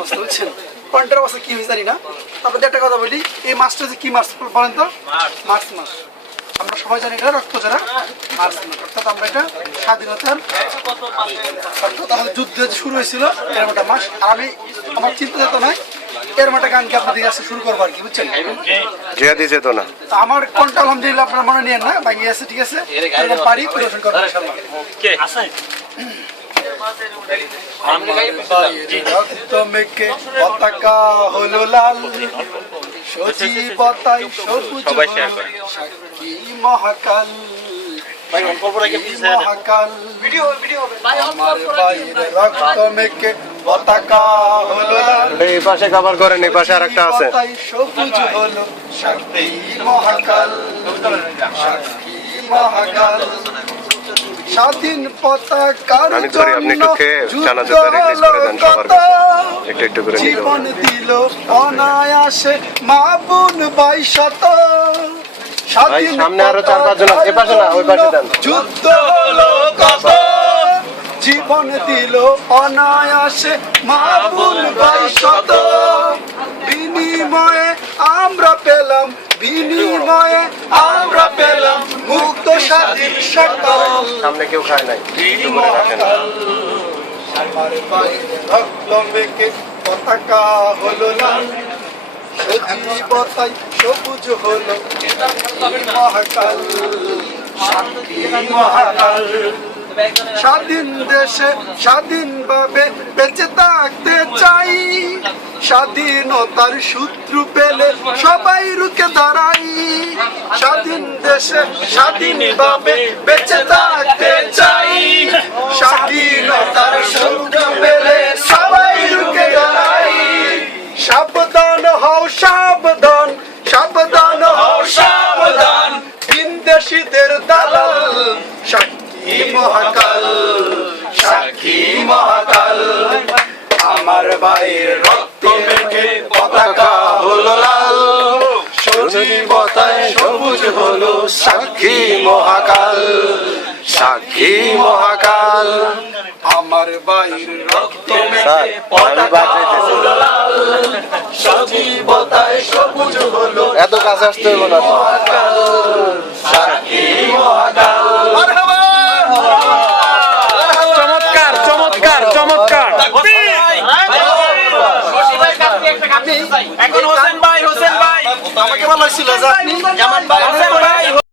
অবস্থা বুঝছেন। পয়েন্টের অবস্থা কি হয়েছে জানি না। তারপরে একটা কথা বলি, এই মাছটা যে কি মাছ বলেন তো? মার্চ মাস। আমরা সবাই জানি এটা রক্ত যারা মার্চ মাস, অর্থাৎ আমরা এটা স্বাধীনতার অর্থাৎ আমাদের যুদ্ধ শুরু হয়েছিল এরকম একটা মাস। আর আমি আমার চিন্তা যেত নয় এরকম একটা গানকে আপনাদের কাছে শুরু করবো আর কি, বুঝছেন। জিহাদি চেতনা আমার কোনটা আলহামদুলিল্লাহ আপনার মনে নিয়েন না, বাকি আছে, ঠিক আছে, পারি পরিবেশন করবো ইনশাআল্লাহ। রক্ত মেখে পতাকা হলো লাল, সজীবতায় সবুজ সাক্ষী মহাকাল, মহাকাল আমার বাইরে রক্ত মেখে পতাকা হলো লাল, এই পাশে কভার করেন, এই পাশে আরেকটা আছে। সবুজ হলো সাক্ষী মহাকাল, সাক্ষী মহাকাল, স্বাধীন পতাকার আমি ধরি, আপনি একটু খেয়ে চানাচুর রিলিজ করে দেন সবার কাছে, একটু একটু করে নিতে জীবন দিল অনায়াসে মা বোন ভাই শত, স্বাধীন সামনে আরো 4-5 জন আছে, এ পাশে না ওই পাশে দেন। যুদ্ধ হলো কত, জীবন দিল অনায়াসে মা বোন ভাই শত, বিনিময়ে আমরা পেলাম, বিনিময়ে আমরা পেলাম মুক্ত স্বাধীন সকাল। সামনে কেউ খায় নাই, আমার বাইরে রক্ত মেখে পতাকা হলো লাল, সজীবতায় সবুজ হলো মহাকাল, সাক্ষী মহাকাল, স্বাধীন দেশে স্বাধীনভাবে বেঁচে থাকতে চাই, স্বাধীনতার সূত্র পেলে সবাই রুখে দাঁড়াই, স্বাধীন দেশে স্বাধীনভাবে বেঁচে থাকতে চাই, স্বাধীনতার সূত্র পেলে সবাই রুখে দাঁড়াই, সাবধান হও সাবধান, সাবধান হও সাবধান, বিদেশিদের দালাল, সাক্ষী মহাকাল, সাক্ষী মহাকাল, আমার ভাইয়ের রক্ত মেখে পতাকা হলো লাল, সজীবতায় সবুজ হলো সাক্ষী মহাকাল, সাক্ষী মহাকাল, আমার ভাইয়ের রক্ত মেখে পতাকা হলো লাল, সজীবতায় সবুজ হলো এত কাছে আসতে হবে না। মহাকাল, সাক্ষী মহাকাল। চমৎকার চমৎকার চমৎকার। এখন হোসেন ভাই, হোসেন ভাই আমাকে বলা হয়েছিল যে আপনি